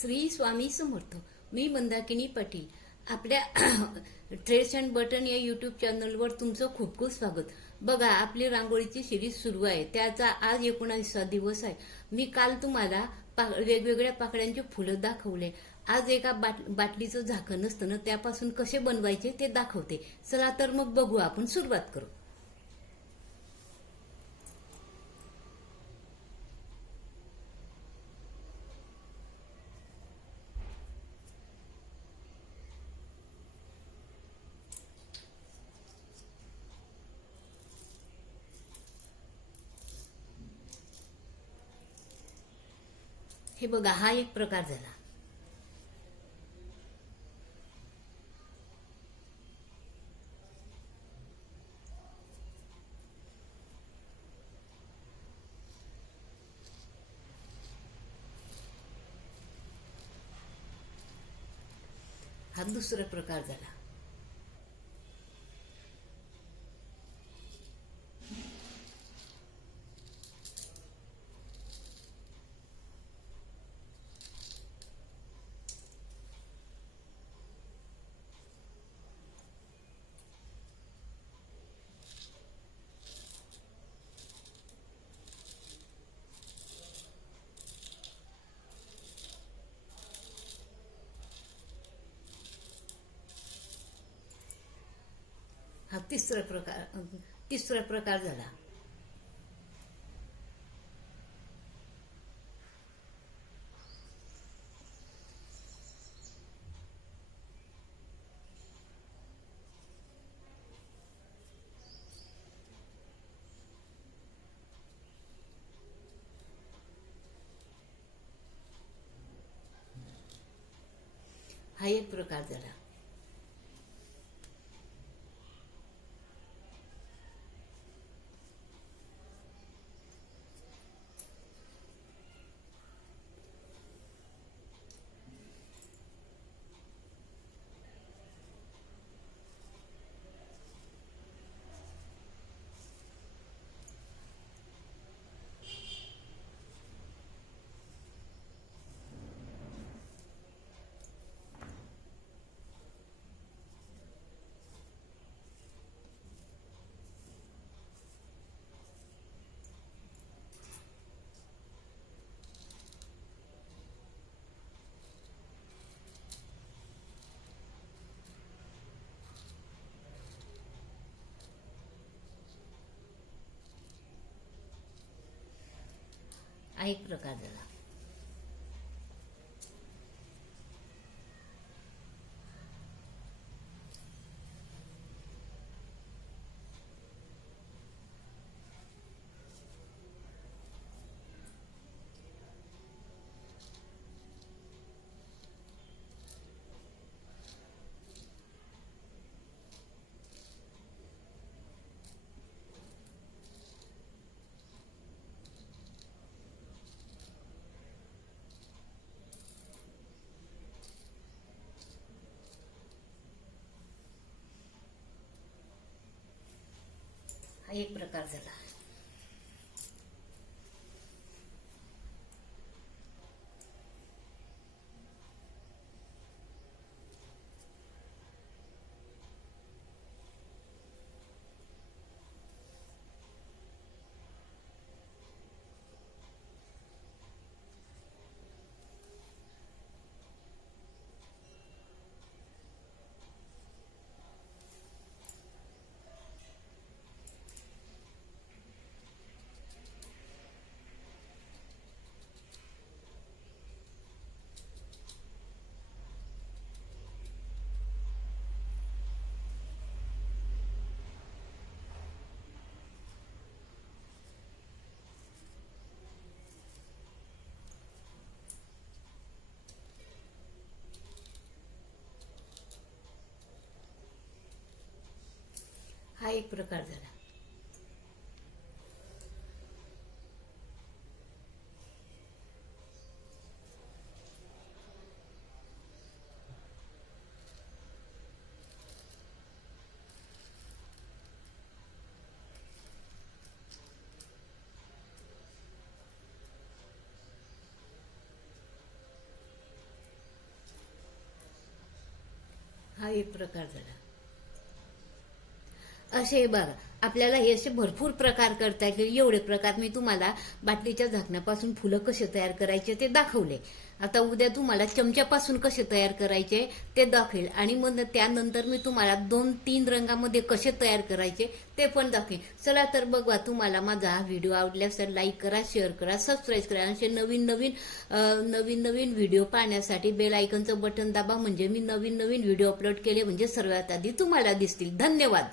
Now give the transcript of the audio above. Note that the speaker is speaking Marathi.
श्री स्वामी समर्थ. मी मंदाकिनी पाटील. आपल्या ट्रेस अँड बटन या युट्यूब चॅनलवर तुमचं खूप खूप स्वागत. बघा आपली रांगोळीची सिरीज सुरू आहे. त्याचा आज एकोणावीसवा दिवस आहे. मी काल तुम्हाला पा- वेगवेगळ्या पाकळ्यांचे फुलं दाखवले. आज एका बाट बाटलीचं झाकण असतं ना त्यापासून कसे बनवायचे ते दाखवते. चला तर मग बघू आपण सुरुवात करू. हे बघा हा एक प्रकार झाला. हा दुसरा प्रकार झाला. हा तिसरा प्रकार तिसरा प्रकार झाला. हा एक प्रकार झाला. हा एक प्रकार झाला. हा एक प्रकार झाला. हा एक प्रकार झाला. हा एक प्रकार झाला. असे बघा आपल्याला हे असे भरपूर प्रकार करता येतील. एवढे प्रकार मी तुम्हाला बाटलीच्या झाकण्यापासून फुलं कसे तयार करायचे ते दाखवले. आता उद्या तुम्हाला चमच्यापासून कसे तयार करायचे ते दाखवेल. आणि मग त्यानंतर मी तुम्हाला दोन तीन रंगामध्ये कसे तयार करायचे ते पण दाखवेल चला तर बघवा तुम्हाला माझा हा व्हिडिओ आवडल्यास तर लाईक करा शेअर करा सबस्क्राईब करा. असे नवीन नवीन नवीन नवीन व्हिडिओ पाहण्यासाठी बेल आयकनचं बटन दाबा. म्हणजे मी नवीन नवीन व्हिडिओ अपलोड केले म्हणजे सर्वात आधी तुम्हाला दिसतील. धन्यवाद.